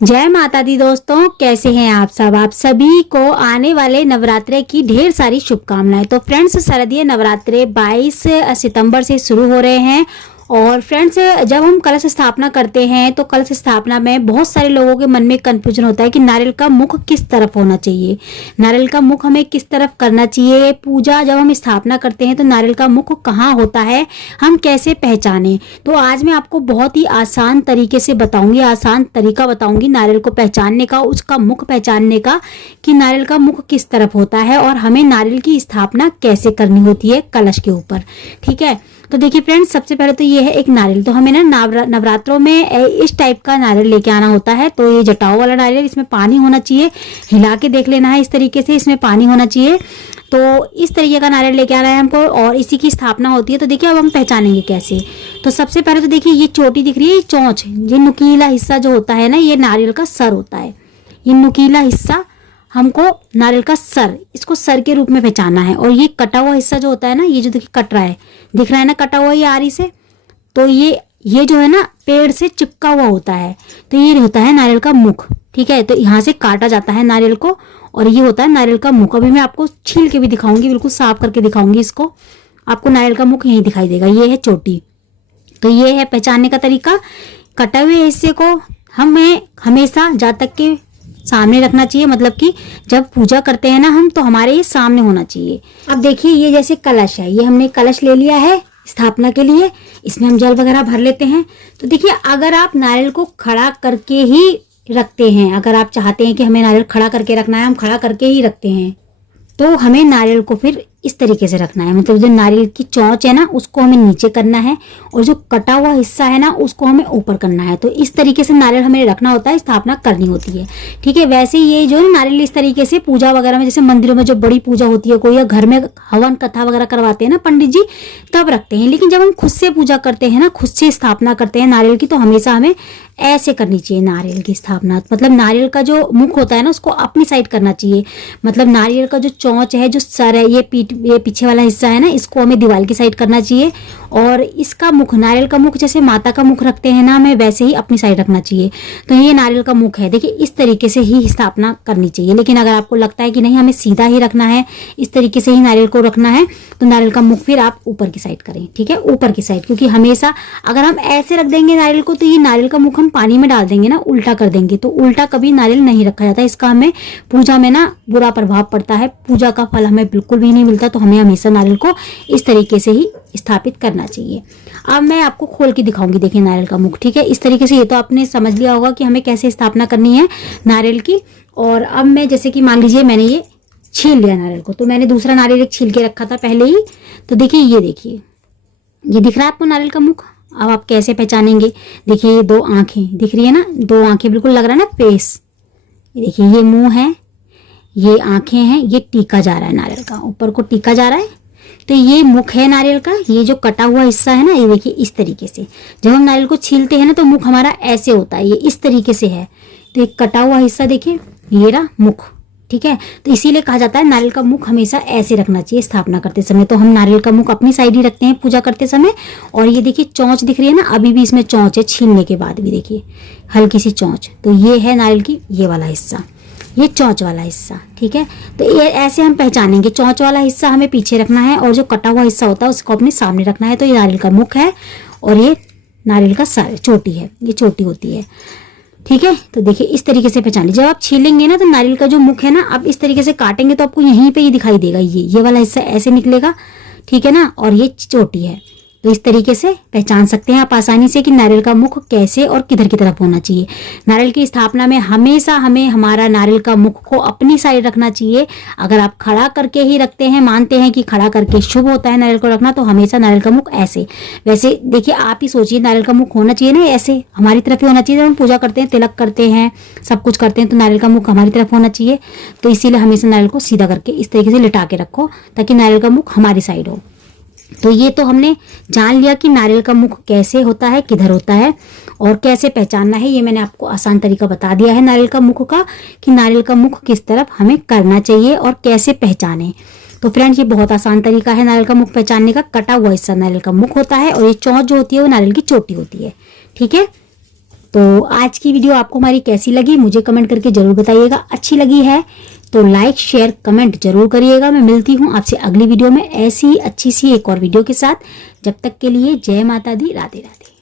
जय माता दी दोस्तों, कैसे हैं आप सब। आप सभी को आने वाले नवरात्रे की ढेर सारी शुभकामनाएं। तो फ्रेंड्स, शारदीय नवरात्रे 22 सितंबर से शुरू हो रहे हैं। और फ्रेंड्स, जब हम कलश स्थापना करते हैं तो कलश स्थापना में बहुत सारे लोगों के मन में कंफ्यूजन होता है कि नारियल का मुख किस तरफ होना चाहिए, नारियल का मुख हमें किस तरफ करना चाहिए। पूजा जब हम स्थापना करते हैं तो नारियल का मुख कहाँ होता है, हम कैसे पहचानें। तो आज मैं आपको बहुत ही आसान तरीके से बताऊंगी, आसान तरीका बताऊंगी नारियल को पहचानने का, उसका मुख पहचानने का, कि नारियल का मुख किस तरफ होता है और हमें नारियल की स्थापना कैसे करनी होती है कलश के ऊपर। ठीक है, तो देखिए फ्रेंड्स, सबसे पहले तो ये है एक नारियल। तो हमें ना नवरात्रों में इस टाइप का नारियल लेके आना होता है। तो ये जटाओ वाला नारियल, इसमें पानी होना चाहिए, हिला के देख लेना है इस तरीके से, इसमें पानी होना चाहिए। तो इस तरीके का नारियल लेके आना है हमको और इसी की स्थापना होती है। तो देखिए अब हम पहचानेंगे कैसे। तो सबसे पहले तो देखिए ये चोटी दिख रही है, ये चोंच, ये नुकीला हिस्सा जो होता है ना, ये नारियल का सर होता है। ये नुकीला हिस्सा हमको नारियल का सर, इसको सर के रूप में पहचाना है। और ये कटा हुआ हिस्सा जो होता है ना, ये जो देखिए कट रहा है, दिख रहा है ना कटा हुआ ये आरी से, तो ये जो है ना पेड़ से चिपका हुआ होता है। तो ये होता है नारियल का मुख। ठीक है, तो यहाँ से काटा जाता है नारियल को और ये होता है नारियल का मुख। अभी मैं आपको छील के भी दिखाऊंगी, बिल्कुल साफ करके दिखाऊंगी इसको। आपको नारियल का मुख यही दिखाई देगा, ये है चोटी। तो ये है पहचानने का तरीका। कटे हुए हिस्से को हमें हमेशा जातक के सामने रखना चाहिए, मतलब कि जब पूजा करते हैं ना हम, तो हमारे ये सामने होना चाहिए। अब देखिए ये जैसे कलश है, ये हमने कलश ले लिया है स्थापना के लिए, इसमें हम जल वगैरह भर लेते हैं। तो देखिए अगर आप नारियल को खड़ा करके ही रखते हैं, अगर आप चाहते हैं कि हमें नारियल खड़ा करके रखना है, हम खड़ा करके ही रखते हैं, तो हमें नारियल को फिर इस तरीके से रखना है। मतलब जो नारियल की चोंच है ना, उसको हमें नीचे करना है और जो कटा हुआ हिस्सा है ना, उसको हमें ऊपर करना है। तो इस तरीके से नारियल हमें रखना होता है, स्थापना करनी होती है। ठीक है, वैसे ये जो है नारियल इस तरीके से पूजा वगैरह में, जैसे मंदिरों में जो बड़ी पूजा होती है कोई, या घर में हवन कथा वगैरह करवाते हैं ना पंडित जी, तब रखते हैं। लेकिन जब हम खुद से पूजा करते हैं ना, खुद से स्थापना करते हैं नारियल की, तो हमेशा हमें ऐसे करनी चाहिए नारियल की स्थापना। मतलब नारियल का जो मुख होता है ना, उसको अपनी साइड करना चाहिए। मतलब नारियल का जो चोंच है, जो सर है, ये पीछे वाला हिस्सा है ना, इसको हमें दीवार की साइड करना चाहिए। और इसका मुख, नारियल का मुख जैसे माता का मुख रखते हैं ना, हमें वैसे ही अपनी साइड रखना चाहिए। तो ये नारियल का मुख है, देखिए इस तरीके से ही स्थापना करनी चाहिए। लेकिन अगर आपको लगता है कि नहीं हमें सीधा ही रखना है, इस तरीके से ही नारियल को रखना है, तो नारियल का मुख फिर आप ऊपर की साइड करें। ठीक है, ऊपर की साइड, क्योंकि हमेशा अगर हम ऐसे रख देंगे नारियल को, तो ये नारियल का मुख हम पानी में डाल देंगे ना, उल्टा कर देंगे, तो उल्टा कभी नारियल नहीं रखा जाता। इसका हमें पूजा में ना बुरा प्रभाव पड़ता है, पूजा का फल हमें बिल्कुल भी नहीं मिलता। तो हमें हमेशा नारियल को इस तरीके से ही स्थापित करना चाहिए। अब मैं आपको खोल के दिखाऊंगी, देखिए नारियल का मुख। ठीक है, इस तरीके से। ये तो आपने समझ लिया होगा कि हमें कैसे स्थापना करनी है नारियल की। और अब मैं, जैसे कि मान लीजिए मैंने ये छील लिया नारियल को, तो मैंने दूसरा नारियल एक छील के रखा था पहले ही। तो देखिए ये देखिए, ये दिख रहा है आपको नारियल का मुख। अब आप कैसे पहचानेंगे, देखिए ये दो आंखें दिख रही है ना, दो आंखें, बिल्कुल लग रहा है ना फेस। ये देखिए ये मुंह है, ये आंखें हैं, ये टीका जा रहा है नारियल का, ऊपर को टीका जा रहा है। तो ये मुख है नारियल का। ये जो कटा हुआ हिस्सा है ना, ये देखिए इस तरीके से जब हम नारियल को छीलते हैं ना, तो मुख हमारा ऐसे होता है, ये इस तरीके से है। तो एक कटा हुआ हिस्सा देखिए, ये रहा मुख। ठीक है, तो इसीलिए कहा जाता है नारियल का मुख हमेशा ऐसे रखना चाहिए स्थापना करते समय। तो हम नारियल का मुख अपनी साइड ही रखते हैं पूजा करते समय। और ये देखिए चोंच दिख रही है ना, अभी भी इसमें चोंच है, छीलने के बाद भी देखिए हल्की सी चोंच। तो ये है नारियल की ये वाला हिस्सा, ये चोंच वाला हिस्सा। ठीक है, तो ये ऐसे हम पहचानेंगे। चोंच वाला हिस्सा हमें पीछे रखना है और जो कटा हुआ हिस्सा होता है उसको अपने सामने रखना है। तो ये नारियल का मुख है और ये नारियल का सर, चोटी है, ये चोटी होती है। ठीक है, तो देखिए इस तरीके से पहचान लीजिए। जब आप छीलेंगे ना, तो नारियल का जो मुख है ना, आप इस तरीके से काटेंगे तो आपको यहीं पे ही दिखाई देगा, ये वाला हिस्सा ऐसे निकलेगा। ठीक है ना, और ये चोटी है। तो इस तरीके से पहचान सकते हैं आप आसानी से कि नारियल का मुख कैसे और किधर की तरफ होना चाहिए। नारियल की स्थापना में हमेशा हमें हमारा नारियल का मुख को अपनी साइड रखना चाहिए। अगर आप खड़ा करके ही रखते हैं, मानते हैं कि खड़ा करके शुभ होता है नारियल को रखना, तो हमेशा नारियल का मुख ऐसे। वैसे देखिए आप ही सोचिए, नारियल का मुख होना चाहिए ना ऐसे, हमारी तरफ ही होना चाहिए। जब हम पूजा करते हैं, तिलक करते हैं, सब कुछ करते हैं, तो नारियल का मुख हमारी तरफ होना चाहिए। तो इसीलिए हमेशा नारियल को सीधा करके इस तरीके से लिटा के रखो, ताकि नारियल का मुख हमारी साइड हो। तो ये तो हमने जान लिया कि नारियल का मुख कैसे होता है, किधर होता है और कैसे पहचानना है। ये मैंने आपको आसान तरीका बता दिया है नारियल का मुख का, कि नारियल का मुख किस तरफ हमें करना चाहिए और कैसे पहचाने। तो फ्रेंड्स, ये बहुत आसान तरीका है नारियल का मुख पहचानने का। कटा हुआ हिस्सा नारियल का मुख होता है और ये चोंच जो होती है वो नारियल की चोटी होती है। ठीक है, तो आज की वीडियो आपको हमारी कैसी लगी मुझे कमेंट करके जरूर बताइएगा। अच्छी लगी है तो लाइक शेयर कमेंट जरूर करिएगा। मैं मिलती हूँ आपसे अगली वीडियो में ऐसी अच्छी सी एक और वीडियो के साथ। जब तक के लिए जय माता दी, राधे राधे।